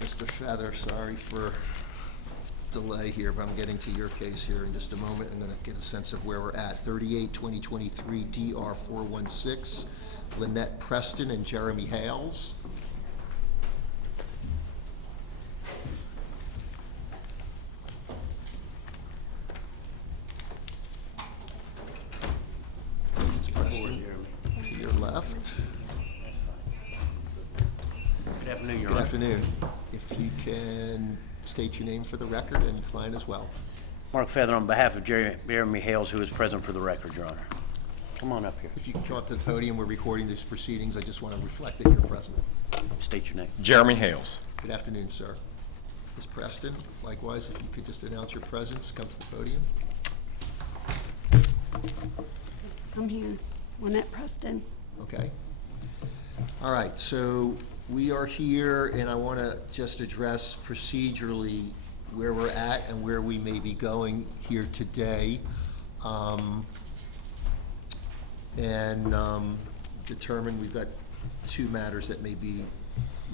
Mr. Feather, sorry for delay here, but I'm getting to your case here in just a moment. I'm going to get a sense of where we're at. 38-2023 DR 416, Lynette Preston and Jeremy Hales. To your left. Good afternoon, Your Good Honor. afternoon. If you can state your name for the record and your client as well. Mark Feather on behalf of Jeremy Hales, who is present for the record, Your Honor. Come on up here. If you can come up to the podium, we're recording these proceedings. I just want to reflect that you're present. State your name. Jeremy Hales. Good afternoon, sir. Ms. Preston, likewise, if you could just announce your presence, come to the podium. I'm here. Lynette Preston. Okay. All right, so we are here, and I want to just address procedurally where we're at and where we may be going here today, and determine we've got two matters that may be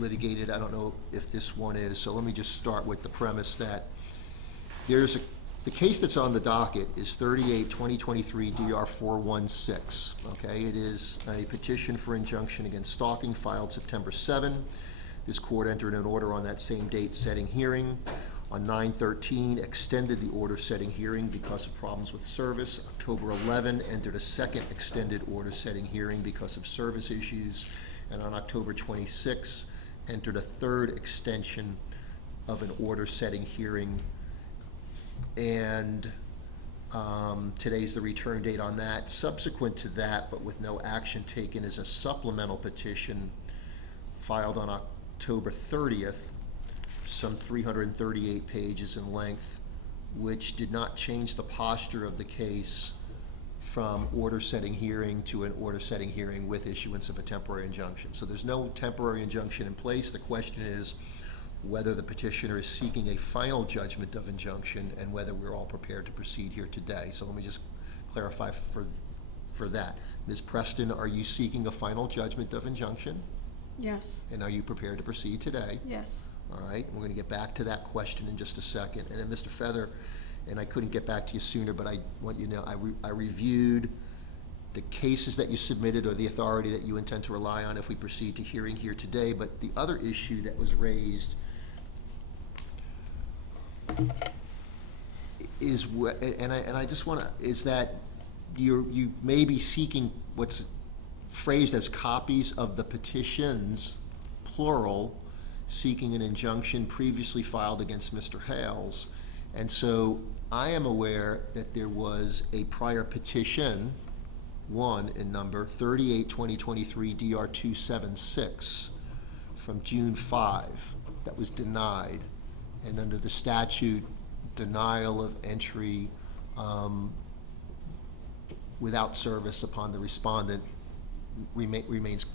litigated. I don't know if this one is, so let me just start with the premise that the case that's on the docket is 38-2023 DR 416. Okay, it is a petition for injunction against stalking filed September 7. This court entered an order on that same date setting hearing. On 9/13, extended the order setting hearing because of problems with service. October 11, entered a second extended order setting hearing because of service issues. And on October 26, entered a third extension of an order setting hearing. And today's the return date on that. Subsequent to that, but with no action taken, is a supplemental petition filed on October 30th, some 338 pages in length, which did not change the posture of the case from order setting hearing to an order setting hearing with issuance of a temporary injunction. So there's no temporary injunction in place. The question is whether the petitioner is seeking a final judgment of injunction and whether we're all prepared to proceed here today. So let me just clarify for that. Ms. Preston, are you seeking a final judgment of injunction? Yes. And are you prepared to proceed today? Yes. All right, we're going to get back to that question in just a second. And then Mr. Feather, and I couldn't get back to you sooner, but I want you to know I reviewed the cases that you submitted or the authority that you intend to rely on if we proceed to hearing here today. But the other issue that was raised is, and I just want to, is that you may be seeking what's phrased as copies of the petitions, plural, seeking an injunction previously filed against Mr. Hales. And so I am aware that there was a prior petition, one in number 38-2023 DR 276 from June 5 that was denied. And under the statute, denial of entry without service upon the respondent remains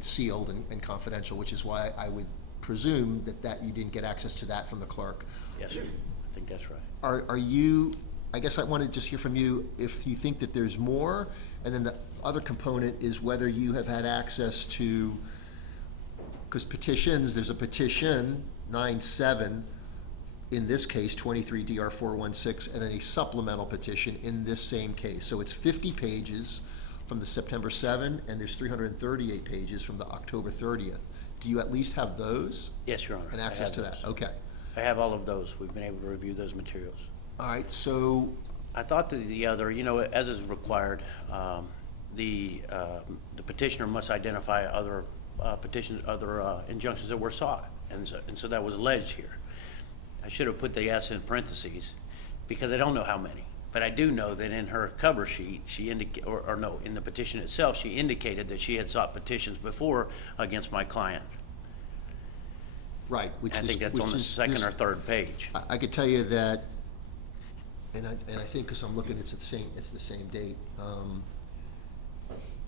sealed and confidential, which is why I would presume that you didn't get access to that from the clerk. Yes, sir. I think that's right. Are you, I guess I want to just hear from you if you think that there's more, and then the other component is whether you have had access to, because petitions, there's a petition 9-7, in this case 23 DR 416, and then a supplemental petition in this same case. So it's 50 pages from the September 7, and there's 338 pages from the October 30th. Do you at least have those? Yes, Your Honor. And access to that? Okay. I have all of those. We've been able to review those materials. All right, so I thought that the other, as is required, the petitioner must identify other injunctions that were sought, and so that was alleged here. I should have put the S in parentheses because I don't know how many, but I do know that in her cover sheet she indicated, or no, in the petition itself, she indicated that she had sought petitions before against my client. right, I think that's on the second or third page. I could tell you that, and I think because I'm looking, it's the same date.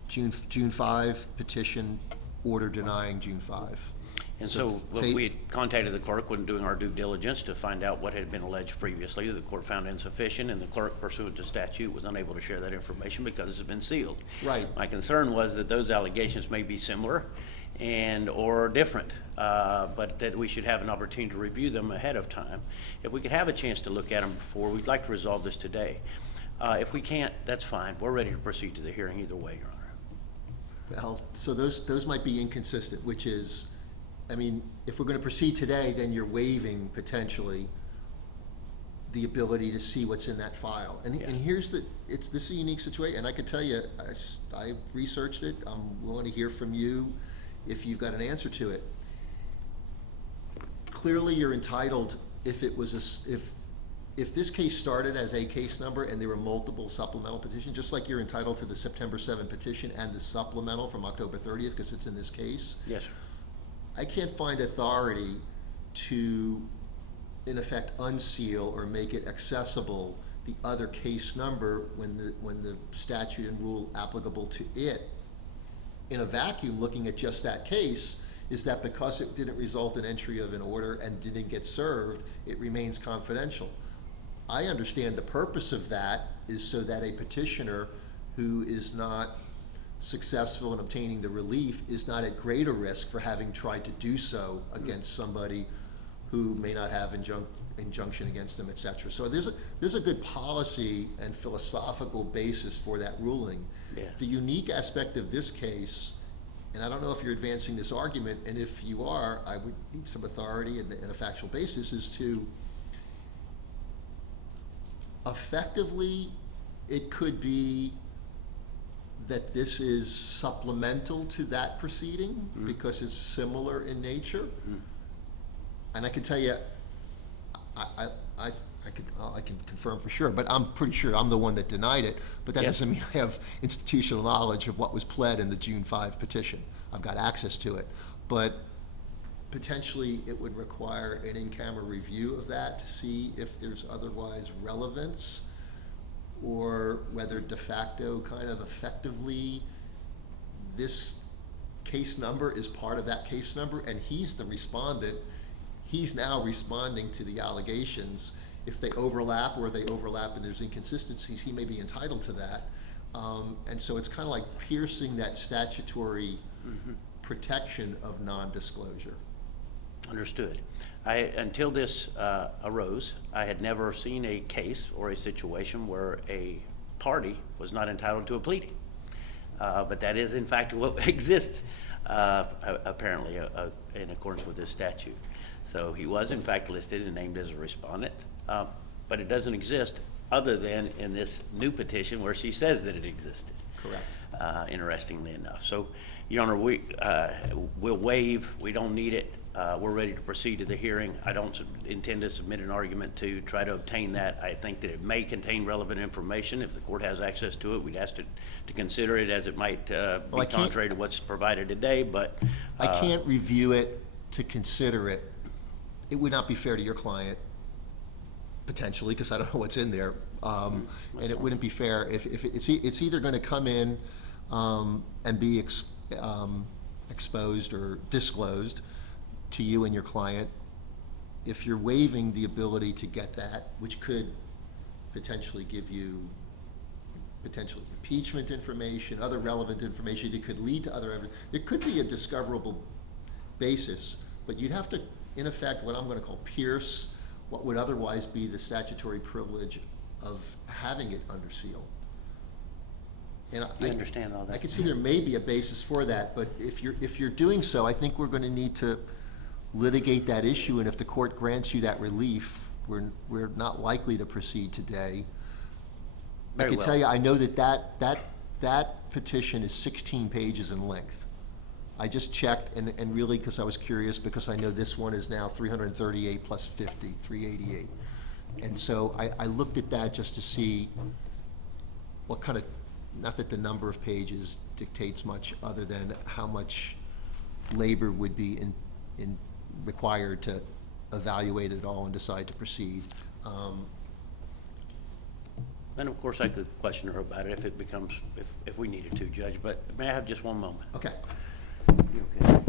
June 5 petition, order denying June 5. And so we had contacted the clerk when doing our due diligence to find out what had been alleged previously. The court found insufficient, and the clerk, pursuant to statute, was unable to share that information because it's been sealed. Right. My concern was that those allegations may be similar, or different, but that we should have an opportunity to review them ahead of time. If we could have a chance to look at them before, we'd like to resolve this today. If we can't, that's fine. We're ready to proceed to the hearing either way, Your Honor. Well, so those might be inconsistent, which is, I mean, if we're going to proceed today, then you're waiving potentially the ability to see what's in that file. And here's this is a unique situation, and I can tell you, I researched it. I'm willing to hear from you if you've got an answer to it. Clearly, you're entitled, if it was if this case started as a case number and there were multiple supplemental petitions, just like you're entitled to the September 7 petition and the supplemental from October 30th, because it's in this case. Yes, sir. I can't find authority to, in effect, unseal or make it accessible the other case number when the statute and rule applicable to it in a vacuum, looking at just that case, is that because it didn't result in entry of an order and didn't get served, it remains confidential. I understand the purpose of that is so that a petitioner who is not successful in obtaining the relief is not at greater risk for having tried to do so against somebody who may not have injunction against them, et cetera. So there's a good policy and philosophical basis for that ruling. Yeah. The unique aspect of this case, and I don't know if you're advancing this argument, and if you are, I would need some authority and a factual basis, is to effectively, it could be that this is supplemental to that proceeding because it's similar in nature. And I can tell you, I can confirm for sure, but I'm pretty sure I'm the one that denied it, but that doesn't mean I have institutional knowledge of what was pled in the June 5 petition. I've got access to it, but potentially it would require an in-camera review of that to see if there's otherwise relevance, or whether de facto kind of effectively this case number is part of that case number and he's the respondent. He's now responding to the allegations. If they overlap or they overlap and there's inconsistencies, he may be entitled to that. And so it's kind of like piercing that statutory protection of non-disclosure. Understood. Until this arose, I had never seen a case or a situation where a party was not entitled to a pleading. But that is in fact what exists apparently in accordance with this statute. So he was in fact listed and named as a respondent, but it doesn't exist other than in this new petition where she says that it existed. Correct. Interestingly enough. So, Your Honor, we'll waive. We don't need it. We're ready to proceed to the hearing. I don't intend to submit an argument to try to obtain that. I think that it may contain relevant information. If the court has access to it, we'd ask to consider it, as it might be contrary to what's provided today. But I can't review it to consider it. It would not be fair to your client, potentially, because I don't know what's in there. And it wouldn't be fair if it's either going to come in and be exposed or disclosed to you and your client. If you're waiving the ability to get that, which could potentially give you potentially impeachment information, other relevant information, it could lead to other evidence. It could be a discoverable basis, but you'd have to, in effect, what I'm going to call pierce what would otherwise be the statutory privilege of having it under seal. And I understand all that. I can see there may be a basis for that, but if you're doing so, I think we're going to need to litigate that issue, and if the court grants you that relief, we're not likely to proceed today. I can tell you, I know that petition is 16 pages in length. I just checked, and really because I was curious, because I know this one is now 338 plus 50, 388. And so I looked at that just to see what kind of, not that the number of pages dictates much other than how much labor would be required to evaluate it all and decide to proceed. And of course I could question her about it if it becomes, if we needed to, Judge, but may I have just one moment? Okay. You okay?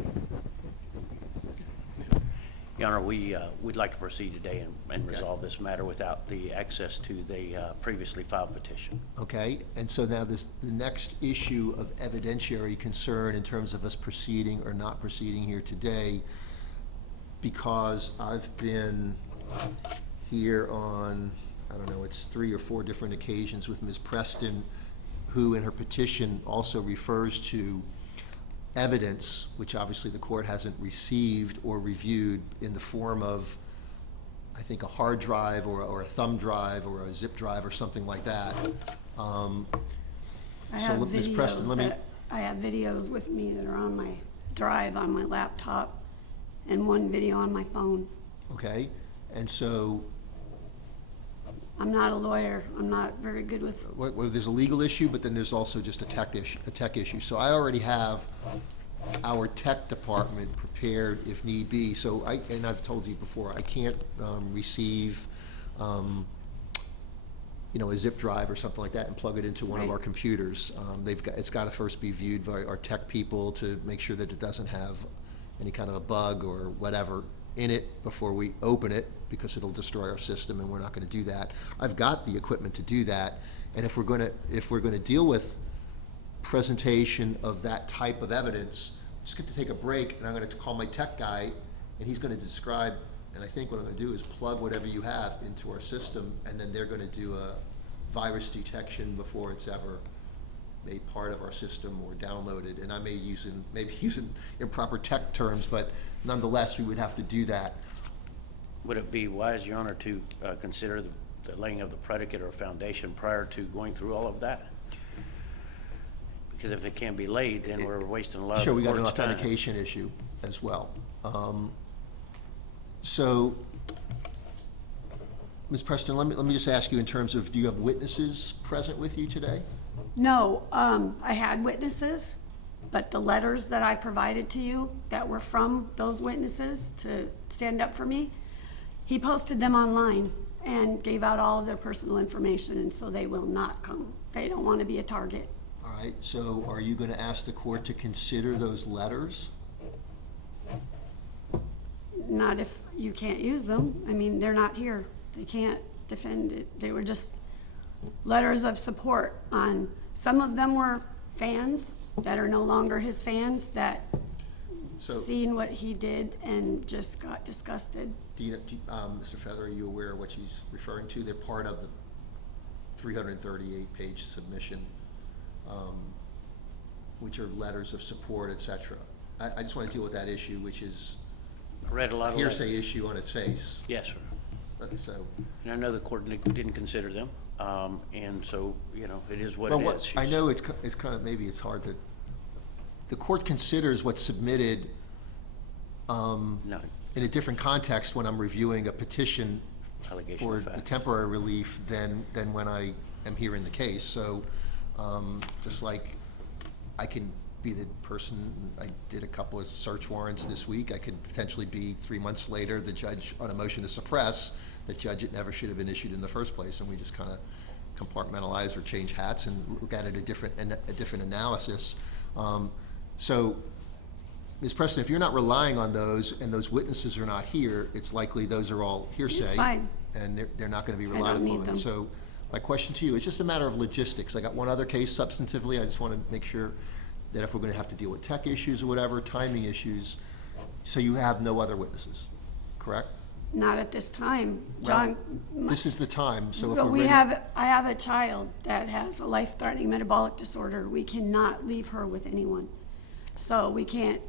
Your Honor, we'd like to proceed today and Okay. resolve this matter without the access to the previously filed petition. Okay, and so now the next issue of evidentiary concern in terms of us proceeding or not proceeding here today, because I've been here on, I don't know, it's 3 or 4 different occasions with Ms. Preston, who in her petition also refers to evidence, which obviously the court hasn't received or reviewed in the form of, I think, a hard drive or a thumb drive or a zip drive or something like that. I So, have Ms. Preston, let me- I have videos with me that are on my drive on my laptop and one video on my phone. Okay, and so, I'm not a lawyer. I'm not very good with, well, there's a legal issue, but then there's also just a tech issue. So I already have our tech department prepared if need be. So and I've told you before, I can't receive, a zip drive or something like that and plug it into one of our computers. It's got to first be viewed by our tech people to make sure that it doesn't have any kind of a bug or whatever in it before we open it, because it'll destroy our system, and we're not going to do that. I've got the equipment to do that, and if we're going to deal with presentation of that type of evidence, I'm just going to take a break, and I'm going to call my tech guy, and he's going to describe. And I think what I'm going to do is plug whatever you have into our system, and then they're going to do a virus detection before it's ever made part of our system or downloaded. And I may maybe using improper tech terms, but nonetheless, we would have to do that. Would it be wise, Your Honor, to consider the laying of the predicate or foundation prior to going through all of that? Because if it can't be laid, then we're wasting a lot of the Sure, we got an court's time. authentication issue as well. So, Ms. Preston, let me just ask you in terms of, do you have witnesses present with you today? no, I had witnesses, but the letters that I provided to you that were from those witnesses to stand up for me, he posted them online and gave out all of their personal information, and so they will not come. They don't want to be a target. All right, so are you going to ask the court to consider those letters? Not if you can't use them. I mean, they're not here. They can't defend it. They were just letters of support on, some of them were fans that are no longer his fans that So, seen what he did and just got disgusted. Mr. Feather, are you aware of what she's referring to? They're part of the 338-page submission, which are letters of support, et cetera. I just want to deal with that issue, which is I read a lot a of letters. hearsay issue on its face. Yes, sir. So, And I know the court didn't consider them, and so, it is what well, it is. I know it's kind of, maybe it's hard to, the court considers what's submitted No, in a different context when I'm reviewing a petition allegation for of the fact. temporary relief than when I am here in the case. So, just like I can be the person, I did a couple of search warrants this week, I could potentially be 3 months later, the judge on a motion to suppress, the judge, it never should have been issued in the first place, and we just kind of compartmentalize or change hats and look at it a different analysis. So, Ms. Preston, if you're not relying on those and those witnesses are not here, it's likely those are all hearsay. It's fine. And they're not going to be I relied don't need upon. them. So my question to you, it's just a matter of logistics. I got one other case substantively. I just want to make sure that if we're going to have to deal with tech issues or whatever, timing issues, so you have no other witnesses, correct? Not at this time. Well, John, This is the time, so if but we're ready. I have a child that has a life-threatening metabolic disorder. We cannot leave her with anyone. So we can't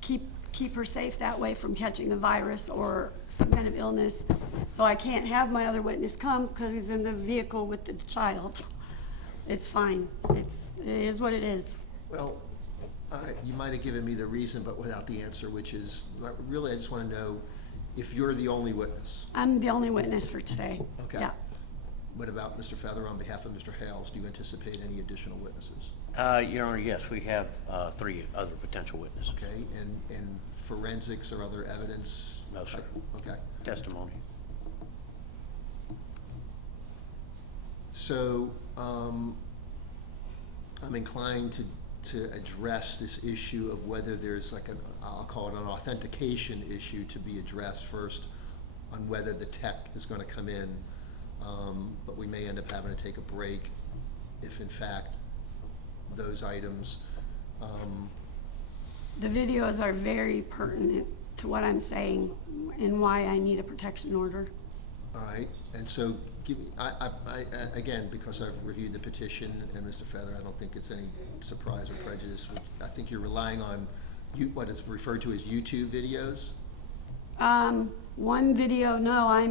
keep her safe that way from catching the virus or some kind of illness. So I can't have my other witness come because he's in the vehicle with the child. It's fine. It is what it is. Well, you might have given me the reason, but without the answer, which is, really, I just want to know if you're the only witness. I'm the only witness for today. Okay. Yeah. What about Mr. Feather on behalf of Mr. Hales? Do you anticipate any additional witnesses? Your Honor, yes, we have 3 other potential witnesses. Okay, and forensics or other evidence? No, sir. Okay. Testimony. So, I'm inclined to to address this issue of whether there's like an, I'll call it an authentication issue to be addressed first on whether the tech is gonna come in. But we may end up having to take a break if in fact those items, The videos are very pertinent to what I'm saying and why I need a protection order. all right, and so give me, again, because I've reviewed the petition and Mr. Feather, I don't think it's any surprise or prejudice. I think you're relying on what is referred to as YouTube videos? One video, no, I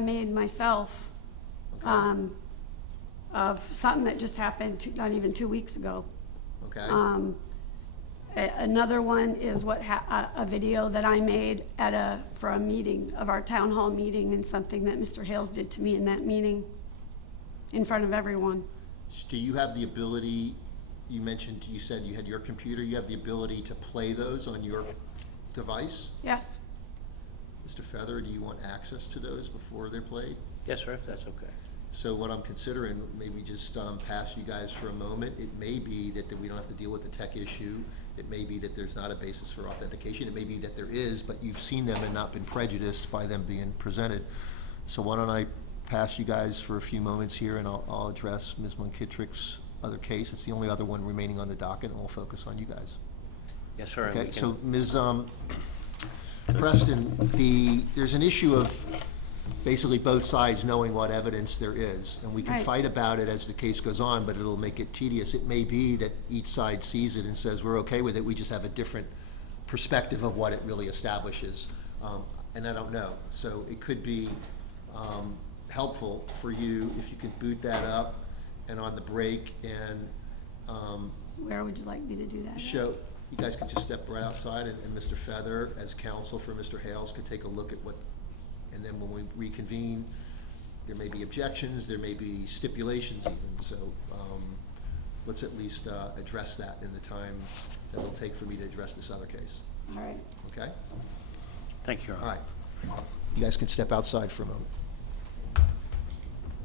made myself, Okay. of something that just happened not even 2 weeks ago. Okay, Another one is a video that I made for a meeting of our town hall meeting, and something that Mr. Hales did to me in that meeting in front of everyone. do you have the ability, you said you had your computer, you have the ability to play those on your device? Yes, Mr. Feather, do you want access to those before they're played? Yes, sir, if that's okay. So what I'm considering, maybe just pass you guys for a moment. It may be that we don't have to deal with the tech issue. It may be that there's not a basis for authentication. It may be that there is, but you've seen them and not been prejudiced by them being presented. So why don't I pass you guys for a few moments here, and I'll address Ms. Monkitrick's other case. It's the only other one remaining on the docket, and we'll focus on you guys. Yes, sir. and we Okay, can- so Ms. Preston, there's an issue of basically both sides knowing what evidence there is, and we can Right. fight about it as the case goes on, but it'll make it tedious. It may be that each side sees it and says, we're okay with it, we just have a different perspective of what it really establishes, and I don't know. So it could be helpful for you if you could boot that up and on the break and where would you like me to do that? show, you guys could just step right outside, and Mr. Feather, as counsel for Mr. Hales, could take a look at what, and then when we reconvene, there may be objections, there may be stipulations even, so let's at least address that in the time that it'll take for me to address this other case, All right. okay? Thank you, Your All Honor. right. You guys can step outside for a moment.